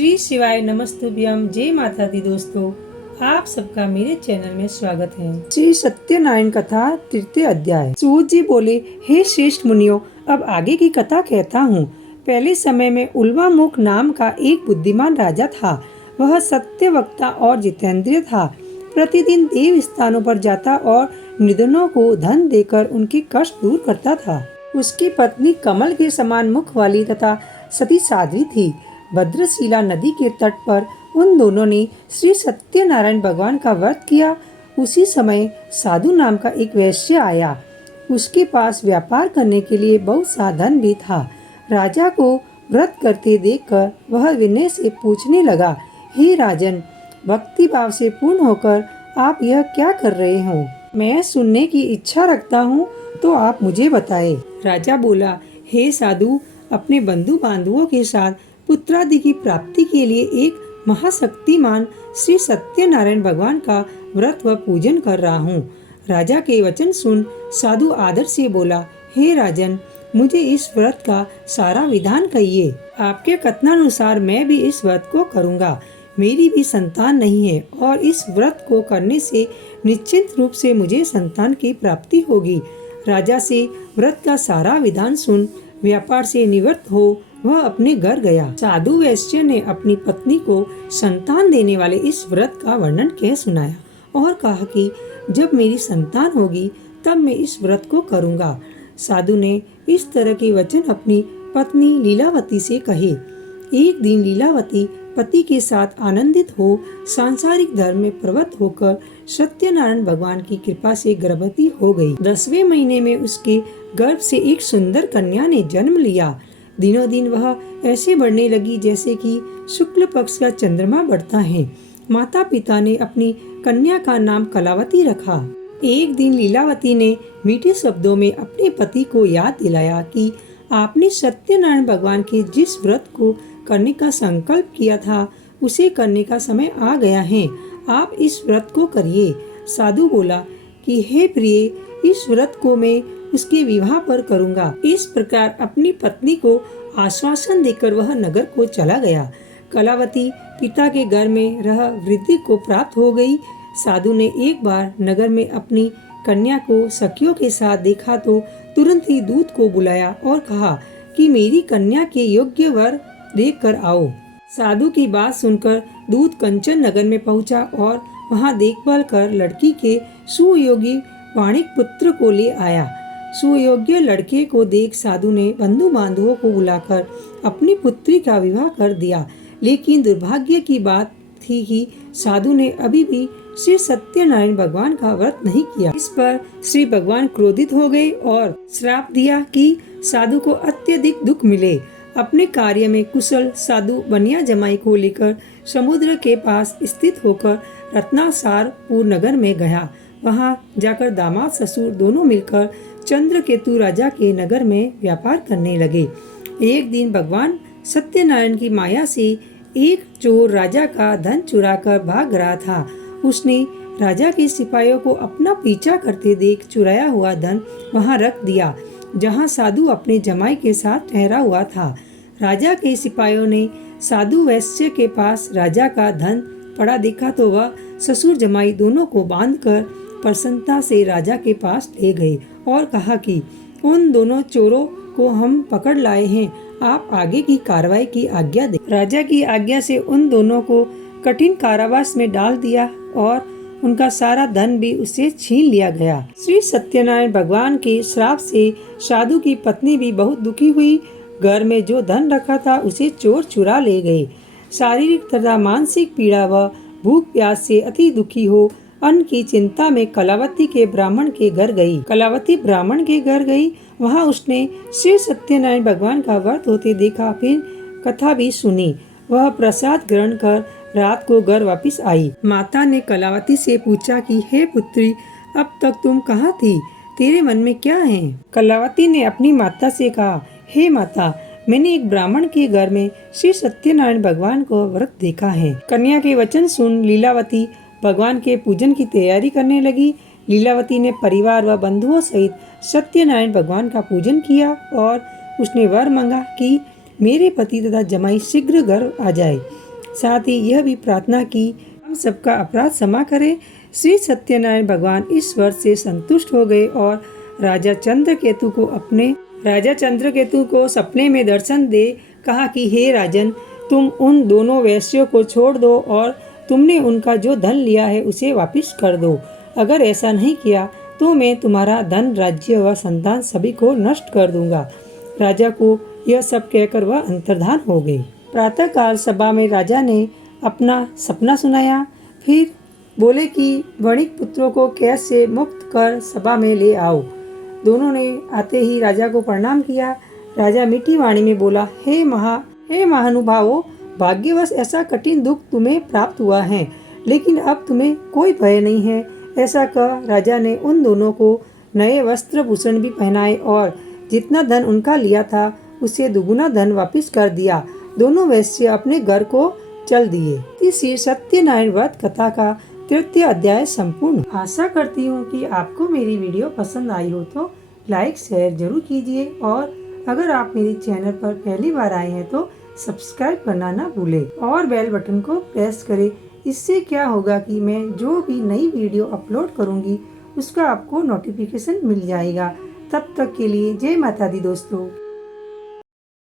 श्री शिवाय नमस्तुभ्यम। जय माता दी। दोस्तों, आप सबका मेरे चैनल में स्वागत है। श्री सत्यनारायण कथा तृतीय अध्याय। सूत जी बोले, हे श्रेष्ठ मुनियों, अब आगे की कथा कहता हूँ। पहले समय में उल्वामुख नाम का एक बुद्धिमान राजा था। वह सत्यवक्ता और जितेंद्रिय था। प्रतिदिन देव स्थानों पर जाता और निर्धनों को धन देकर उनके कष्ट दूर करता था। उसकी पत्नी कमल के समान मुख वाली तथा सती साध्वी थी। भद्रशिला नदी के तट पर उन दोनों ने श्री सत्यनारायण भगवान का व्रत किया। उसी समय साधु नाम का एक वैश्य आया। उसके पास व्यापार करने के लिए बहुत सा धन भी था। राजा को व्रत करते देखकर वह विनय से पूछने लगा, हे राजन, भक्ति भाव से पूर्ण होकर आप यह क्या कर रहे हो? मैं सुनने की इच्छा रखता हूँ, तो आप मुझे बताएं। राजा बोला, हे साधु, अपने बंधु बांधवों के साथ पुत्रादि की प्राप्ति के लिए एक महाशक्तिमान श्री सत्यनारायण भगवान का व्रत व पूजन कर रहा हूँ। राजा के वचन सुन साधु आदर से बोला, हे राजन, मुझे इस व्रत का सारा विधान कहिए। आपके कथनानुसार मैं भी इस व्रत को करूँगा। मेरी भी संतान नहीं है और इस व्रत को करने से निश्चित रूप से मुझे संतान की प्राप्ति होगी। राजा से व्रत का सारा विधान सुन व्यापार से निवृत्त हो वह अपने घर गया। साधु वैश्य ने अपनी पत्नी को संतान देने वाले इस व्रत का वर्णन कह सुनाया और कहा कि जब मेरी संतान होगी तब मैं इस व्रत को करूँगा। साधु ने इस तरह के वचन अपनी पत्नी लीलावती से कहे। एक दिन लीलावती पति के साथ आनंदित हो सांसारिक धर्म में प्रवृत्त होकर सत्यनारायण भगवान की कृपा से गर्भवती हो गई। 10वें महीने में उसके गर्भ से एक सुंदर कन्या ने जन्म लिया। दिनों दिन वह ऐसे बढ़ने लगी जैसे कि शुक्ल पक्ष का चंद्रमा बढ़ता है। माता पिता ने अपनी कन्या का नाम कलावती रखा। एक दिन लीलावती ने मीठे शब्दों में अपने पति को याद दिलाया कि आपने सत्यनारायण भगवान के जिस व्रत को करने का संकल्प किया था उसे करने का समय आ गया है। आप इस व्रत को करिए। साधु बोला कि हे प्रिय, इस व्रत को मैं उसके विवाह पर करूँगा। इस प्रकार अपनी पत्नी को आश्वासन देकर वह नगर को चला गया। कलावती पिता के घर में रह वृद्धि को प्राप्त हो गई। साधु ने एक बार नगर में अपनी कन्या को सखियों के साथ देखा तो तुरंत ही दूत को बुलाया और कहा कि मेरी कन्या के योग्य वर देख कर आओ। साधु की बात सुनकर दूत कंचन नगर में पहुंचा और वहां देखभाल कर लड़की के सुयोगी वाणिक पुत्र को ले आया। सुयोग्य लड़के को देख साधु ने बंधु बांधवों को बुलाकर अपनी पुत्री का विवाह कर दिया। लेकिन दुर्भाग्य की बात थी कि साधु ने अभी भी श्री सत्यनारायण भगवान का व्रत नहीं किया। इस पर श्री भगवान क्रोधित हो गए और श्राप दिया कि साधु को अत्यधिक दुख मिले। अपने कार्य में कुशल साधु बनिया जमाई को लेकर समुद्र के पास स्थित होकर रत्नासारपुर नगर में गया। वहां जाकर दामाद ससुर दोनों मिलकर चंद्रकेतु राजा के नगर में व्यापार करने लगे। एक दिन भगवान सत्यनारायण की माया से एक चोर राजा का धन चुराकर भाग रहा था। उसने राजा के सिपाहियों को अपना पीछा करते देख चुराया हुआ धन वहां रख दिया जहां साधु अपने जमाई के साथ ठहरा हुआ था। राजा के सिपाहियों ने साधु वैश्य के पास राजा का धन पड़ा देखा तो वह ससुर जमाई दोनों को बांधकर प्रसन्नता से राजा के पास ले गए और कहा कि उन दोनों चोरों को हम पकड़ लाए हैं, आप आगे की कार्रवाई की आज्ञा दें। राजा की आज्ञा से उन दोनों को कठिन कारावास में डाल दिया और उनका सारा धन भी उससे छीन लिया गया। श्री सत्यनारायण भगवान के श्राप से साधु की पत्नी भी बहुत दुखी हुई। घर में जो धन रखा था उसे चोर चुरा ले गए। शारीरिक तथा मानसिक पीड़ा व भूख प्यास से अति दुखी हो अन्न की चिंता में कलावती के ब्राह्मण के घर गई। कलावती ब्राह्मण के घर गई। वहां उसने श्री सत्यनारायण भगवान का व्रत होते देखा। फिर कथा भी सुनी। वह प्रसाद ग्रहण कर रात को घर वापस आई। माता ने कलावती से पूछा कि हे पुत्री, अब तक तुम कहाँ थी? तेरे मन में क्या है? कलावती ने अपनी माता से कहा, हे माता, मैंने एक ब्राह्मण के घर में श्री सत्यनारायण भगवान को व्रत देखा है। कन्या के वचन सुन लीलावती भगवान के पूजन की तैयारी करने लगी। लीलावती ने परिवार व बंधुओं सहित सत्यनारायण भगवान का पूजन किया और उसने वर मांगा कि मेरे पति तथा जमाई शीघ्र घर आ जाए। साथ ही यह भी प्रार्थना की हम सबका अपराध क्षमा करे। श्री सत्यनारायण भगवान इस वर से संतुष्ट हो गए और राजा चंद्रकेतु को सपने में दर्शन दे कहा कि हे राजन, तुम उन दोनों वैश्यों को छोड़ दो और तुमने उनका जो धन लिया है उसे वापस कर दो। अगर ऐसा नहीं किया तो मैं तुम्हारा धन, राज्य व संतान सभी को नष्ट कर दूंगा। राजा को यह सब कहकर वह अंतर्धान हो गई। प्रातःकाल सभा में राजा ने अपना सपना सुनाया। फिर बोले कि वणिक पुत्रों को कैद से मुक्त कर सभा में ले आओ। दोनों ने आते ही राजा को प्रणाम किया। राजा मीठी वाणी में बोला, हे महानुभावों, भाग्यवश ऐसा कठिन दुख तुम्हें प्राप्त हुआ है, लेकिन अब तुम्हें कोई भय नहीं है। ऐसा कह राजा ने उन दोनों को नए वस्त्र भूषण भी पहनाए और जितना धन उनका लिया था उसे दुगुना धन वापस कर दिया। दोनों वैश्य अपने घर को चल दिए। इसी सत्यनारायण व्रत कथा का तृतीय अध्याय संपूर्ण। आशा करती हूँ कि आपको मेरी वीडियो पसंद आई हो तो लाइक शेयर जरूर कीजिए और अगर आप मेरे चैनल पर पहली बार आए हैं तो सब्सक्राइब करना ना भूलें और बेल बटन को प्रेस करें। इससे क्या होगा कि मैं जो भी नई वीडियो अपलोड करूँगी उसका आपको नोटिफिकेशन मिल जाएगा। तब तक के लिए जय माता दी दोस्तों।